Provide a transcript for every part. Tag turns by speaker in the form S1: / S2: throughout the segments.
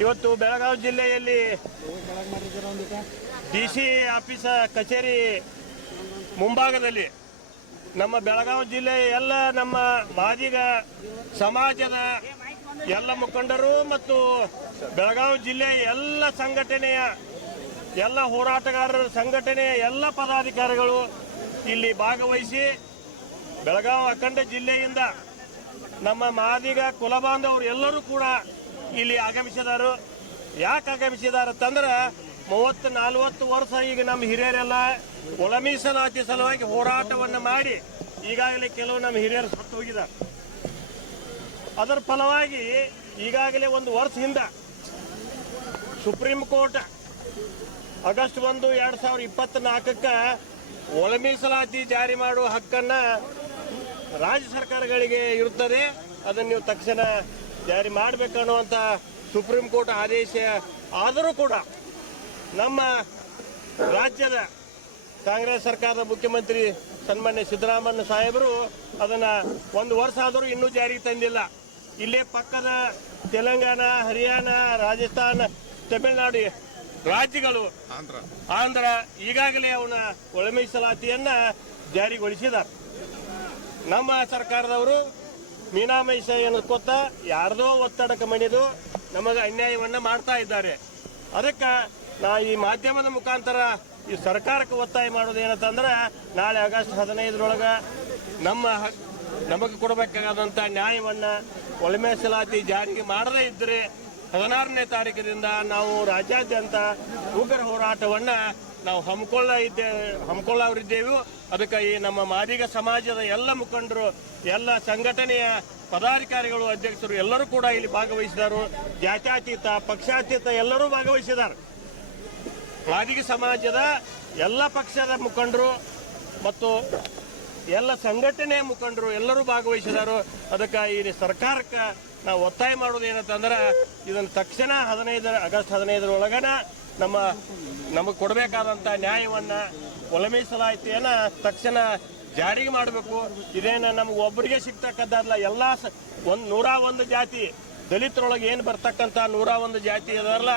S1: ಇವತ್ತು ಬೆಳಗಾವಿ ಜಿಲ್ಲೆಯಲ್ಲಿ D C office ಕಚೇರಿ ಮುಂಭಾಗದಲ್ಲಿ ನಮ್ಮ ಬೆಳಗಾವಿ ಜಿಲ್ಲೆಯ ಎಲ್ಲ ನಮ್ಮ ಮಾದಿಗ ಸಮಾಜದ ಎಲ್ಲ ಮುಖಂಡರು ಮತ್ತು ಬೆಳಗಾವಿ ಜಿಲ್ಲೆಯ ಎಲ್ಲ ಸಂಘಟನೆಯ ಎಲ್ಲ ಹೋರಾಟಗಾರರ ಸಂಘಟನೆಯ ಎಲ್ಲ ಪದಾಧಿಕಾರಿಗಳು ಇಲ್ಲಿ ಭಾಗವಹಿಸಿ ಬೆಳಗಾವಿ ಅಖಂಡ ಜಿಲ್ಲೆಯಿಂದ ನಮ್ಮ ಮಾದಿಗ ಕುಲಬಾಂಧವರು ಎಲ್ಲರೂ ಕೂಡ ಇಲ್ಲಿ ಆಗಮಿಸಿದಾರು. ಯಾಕೆ ಆಗಮಿಸಿದಾರ ಅಂತಂದ್ರೆ ಮೂವತ್ತು ನಲ್ವತ್ತು ವರ್ಷ ಈಗ ನಮ್ಮ ಹಿರಿಯರೆಲ್ಲ ಒಳ ಮೀಸಲಾತಿ ಸಲುವಾಗಿ ಹೋರಾಟವನ್ನು ಮಾಡಿ ಈಗಾಗಲೇ ಕೆಲವು ನಮ್ಮ ಹಿರಿಯರು ಸತ್ತು ಹೋಗಿದ್ದಾರೆ. ಅದರ ಫಲವಾಗಿ ಈಗಾಗಲೇ ಒಂದು ವರ್ಷ ಹಿಂದ ಸುಪ್ರೀಂ ಕೋರ್ಟ್ ಆಗಸ್ಟ್ ಒಂದು ಎರಡು ಸಾವಿರದ ಇಪ್ಪತ್ನಾಲ್ಕಕ್ಕೆ ಒಳ ಮೀಸಲಾತಿ ಜಾರಿ ಮಾಡುವ ಹಕ್ಕನ್ನ ರಾಜ್ಯ ಸರ್ಕಾರಗಳಿಗೆ ಇರುತ್ತದೆ. ಅದನ್ನು ನೀವು ತಕ್ಷಣ ಜಾರಿ ಮಾಡಬೇಕನ್ನುವಂಥ ಸುಪ್ರೀಂ ಕೋರ್ಟ್ ಆದೇಶ ಆದರೂ ಕೂಡ ನಮ್ಮ ರಾಜ್ಯದ ಕಾಂಗ್ರೆಸ್ ಸರ್ಕಾರದ ಮುಖ್ಯಮಂತ್ರಿ ಸನ್ಮಾನ್ಯ ಸಿದ್ದರಾಮಯ್ಯ ಸಾಹೇಬರು ಅದನ್ನು ಒಂದು ವರ್ಷ ಆದರೂ ಇನ್ನೂ ಜಾರಿಗೆ ತಂದಿಲ್ಲ. ಇಲ್ಲೇ ಪಕ್ಕದ ತೆಲಂಗಾಣ ಹರಿಯಾಣ ರಾಜಸ್ಥಾನ ತಮಿಳುನಾಡು ರಾಜ್ಯಗಳು
S2: ಆಂಧ್ರ.
S1: ಆಂಧ್ರ ಈಗಾಗಲೇ ಅವನ ಒಳಮೀಸಲಾತಿಯನ್ನು ಜಾರಿಗೊಳಿಸಿದ ಜಾರಿಗೊಳಿಸಿದ್ದಾರೆ. ನಮ್ಮ ಸರ್ಕಾರದವರು ಮೀನಾಮೈಷ ಗೊತ್ತಾ ಯಾರ್ದೋ ಒತ್ತಡಕ್ಕೆ ಮಣಿದು ನಮಗೆ ಅನ್ಯಾಯವನ್ನ ಮಾಡ್ತಾ ಇದ್ದಾರೆ. ಅದಕ್ಕೆ ನಾ ಈ ಮಾಧ್ಯಮದ ಮುಖಾಂತರ ಈ ಸರ್ಕಾರಕ್ಕೆ ಒತ್ತಾಯ ಮಾಡೋದು ಏನಂತಂದ್ರೆ ನಾಳೆ ಆಗಸ್ಟ್ ಹದಿನೈದರೊಳಗೆ ನಮ್ಮ ನಮಗೆ ಕೊಡಬೇಕಾದಂಥ ನ್ಯಾಯವನ್ನ ಒಳ ಮೀಸಲಾತಿ ಜಾರಿಗೆ ಮಾಡದೇ ಇದ್ದರೆ ಹದಿನಾರನೇ ತಾರೀಕಿನಿಂದ ನಾವು ರಾಜ್ಯಾದ್ಯಂತ ಉಗ್ರ ಹೋರಾಟವನ್ನ ನಾವು ಹಮ್ಮಿಕೊಳ್ಳ ಇದ್ದೇವೆ ಹಮ್ಮಿಕೊಳ್ಳವರಿದ್ದೇವೆ ಅದಕ್ಕೆ ಈ ನಮ್ಮ ಮಾದಿಗ ಸಮಾಜದ ಎಲ್ಲ ಮುಖಂಡರು, ಎಲ್ಲ ಸಂಘಟನೆಯ ಪದಾಧಿಕಾರಿಗಳು, ಅಧ್ಯಕ್ಷರು ಎಲ್ಲರೂ ಕೂಡ ಇಲ್ಲಿ ಭಾಗವಹಿಸಿದರು. ಜಾತ್ಯಾತೀತ, ಪಕ್ಷಾತೀತ ಎಲ್ಲರೂ ಭಾಗವಹಿಸಿದ್ದಾರೆ. ಮಾದಿಗ ಸಮಾಜದ ಎಲ್ಲ ಪಕ್ಷದ ಮುಖಂಡರು ಮತ್ತು ಎಲ್ಲ ಸಂಘಟನೆಯ ಮುಖಂಡರು ಎಲ್ಲರೂ ಭಾಗವಹಿಸಿದರು. ಅದಕ್ಕೆ ಈ ಸರ್ಕಾರಕ್ಕೆ ನಾವು ಒತ್ತಾಯ ಮಾಡೋದು ಏನಂತಂದ್ರೆ, ಇದನ್ನು ತಕ್ಷಣ ಹದಿನೈದರ, ಆಗಸ್ಟ್ ಹದಿನೈದರ ಒಳಗನ ನಮ್ಮ, ನಮಗೆ ಕೊಡಬೇಕಾದಂಥ ನ್ಯಾಯವನ್ನು ಮೀಸಲಾತಿಯನ್ನ ತಕ್ಷಣ ಜಾರಿಗೆ ಮಾಡಬೇಕು. ಇದೇನು ನಮ್ಗೆ ಒಬ್ಬರಿಗೆ ಸಿಗ್ತಕ್ಕದ್ದಲ್ಲ ಎಲ್ಲ ಸ- ಒಂದು ನೂರ ಒಂದು ಜಾತಿ. ದಲಿತರೊಳಗೆ ಏನು ಬರ್ತಕ್ಕಂಥ ನೂರ ಒಂದು ಜಾತಿ ಇದಾರಲ್ಲ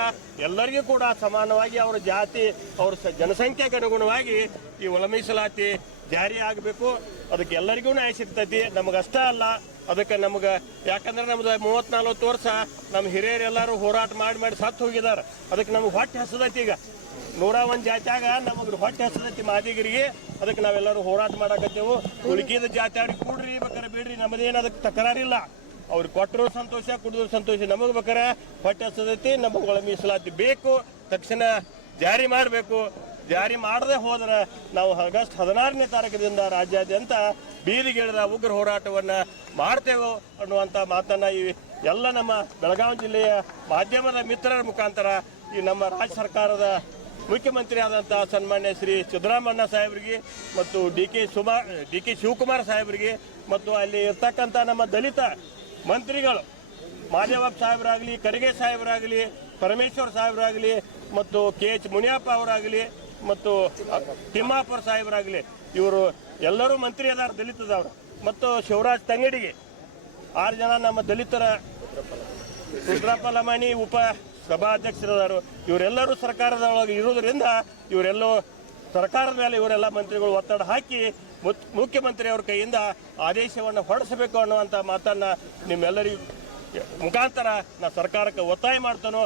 S1: ಎಲ್ಲರಿಗೂ ಕೂಡ ಸಮಾನವಾಗಿ ಅವರ ಜಾತಿ, ಅವ್ರ ಜನಸಂಖ್ಯೆಗೆ ಅನುಗುಣವಾಗಿ ಈ ಒಳ ಮೀಸಲಾತಿ ಜಾರಿ ಆಗಬೇಕು. ಅದಕ್ಕೆ ಎಲ್ಲರಿಗೂ ನ್ಯಾಯ ಸಿಗ್ತೈತಿ. ನಮಗಷ್ಟೇ ಅಲ್ಲ, ಅದಕ್ಕೆ ನಮ್ಗೆ, ಯಾಕಂದ್ರೆ ನಮ್ದು ಮೂವತ್ತ್ ನಲ್ವತ್ತು ವರ್ಷ ನಮ್ಮ ಹಿರಿಯರೆಲ್ಲರೂ ಹೋರಾಟ ಮಾಡಿ ಮಾಡಿ ಸತ್ತು ಹೋಗಿದ್ದಾರೆ ಅದಕ್ಕೆ ನಮ್ಗೆ ಹೊಟ್ಟೆ ಹಸದೈತಿ ಈಗ. ನೂರ ಒಂದು ಜಾತ್ಯಾಗ ನಮಗೆ ಹೊಟ್ಟೆ ಹಸದೈತಿ ಮಾದಿಗರಿಗೆ. ಅದಕ್ಕೆ ನಾವೆಲ್ಲರೂ ಹೋರಾಟ ಮಾಡಕತ್ತೇವು. ಉಳಿಕಿದ ಅವ್ರಿಗೆ ಕೂಡ್ರಿ, ಬೇಕಾರೆ ಬಿಡ್ರಿ ನಮ್ಮದೇನು ಅದಕ್ಕೆ ತಕರಾರಿಲ್ಲ. ಅವ್ರು ಕೊಟ್ಟರು ಸಂತೋಷ, ಕುಡಿದ್ರು ಸಂತೋಷ. ನಮಗೆ ಬೇಕಾರೆ ಹೊಟ್ಟೆ ಸದತಿ ನಮಗೆ ಒಳ ಮೀಸಲಾತಿ ಬೇಕು. ತಕ್ಷಣ ಜಾರಿ ಮಾಡಬೇಕು. ಜಾರಿ ಮಾಡದೆ ಹೋದ್ರೆ ನಾವು ಆಗಸ್ಟ್ ಹದಿನಾರನೇ ತಾರೀಕಿನಿಂದ ರಾಜ್ಯಾದ್ಯಂತ ಬೀದಿಗಿಳಿದ ಉಗ್ರ ಹೋರಾಟವನ್ನ ಮಾಡ್ತೇವೆ ಅನ್ನುವಂಥ ಮಾತನ್ನ ಈ ಎಲ್ಲ ನಮ್ಮ ಬೆಳಗಾವಿ ಜಿಲ್ಲೆಯ ಮಾಧ್ಯಮದ ಮಿತ್ರರ ಮುಖಾಂತರ ಈ ನಮ್ಮ ರಾಜ್ಯ ಸರ್ಕಾರದ ಮುಖ್ಯಮಂತ್ರಿ ಆದಂಥ ಸನ್ಮಾನ್ಯ ಶ್ರೀ ಸಿದ್ದರಾಮಣ್ಣ ಸಾಹೇಬರಿಗೆ ಮತ್ತು D K Suma, D K Shivakumar ಸಾಹೇಬರಿಗೆ ಮತ್ತು ಅಲ್ಲಿ ಇರ್ತಕ್ಕಂಥ ನಮ್ಮ ದಲಿತ ಮಂತ್ರಿಗಳು, ಮಾದೇವಪ್ಪ ಸಾಹೇಬರಾಗಲಿ, ಕರಿಗೆ ಸಾಹೇಬರಾಗಲಿ, ಪರಮೇಶ್ವರ್ ಸಾಹೇಬರಾಗಲಿ ಮತ್ತು ಕೆ ಎಚ್ ಮುನಿಯಪ್ಪ ಅವರಾಗಲಿ ಮತ್ತು ತಿಮ್ಮಾಪುರ ಸಾಹೇಬರಾಗಲಿ, ಇವರು ಎಲ್ಲರೂ ಮಂತ್ರಿ ಅದಾರ ದಲಿತದವರು ಮತ್ತು ಶಿವರಾಜ್ ತಂಗಡಿಗೆ ಆರು ಜನ ನಮ್ಮ ದಲಿತರ ರುದ್ರಪ್ಪ ಲಮಾಣಿ ಉಪ ಸಭಾಧ್ಯಕ್ಷರದಾರು. ಇವರೆಲ್ಲರೂ ಸರ್ಕಾರದ ಒಳಗೆ ಇರುವುದರಿಂದ ಇವರೆಲ್ಲೋ ಸರ್ಕಾರದ ಮೇಲೆ ಇವರೆಲ್ಲ ಮಂತ್ರಿಗಳು ಒತ್ತಡ ಹಾಕಿ ಮುತ್- ಮುಖ್ಯಮಂತ್ರಿಯವರ ಕೈಯಿಂದ ಆದೇಶವನ್ನು ಹೊರಡಿಸಬೇಕು ಅನ್ನುವಂಥ ಮಾತನ್ನು ನಿಮ್ಮೆಲ್ಲರಿಗೂ ಮುಖಾಂತರ ನಾ ಸರ್ಕಾರಕ್ಕೆ ಒತ್ತಾಯ ಮಾಡ್ತಾನೋ.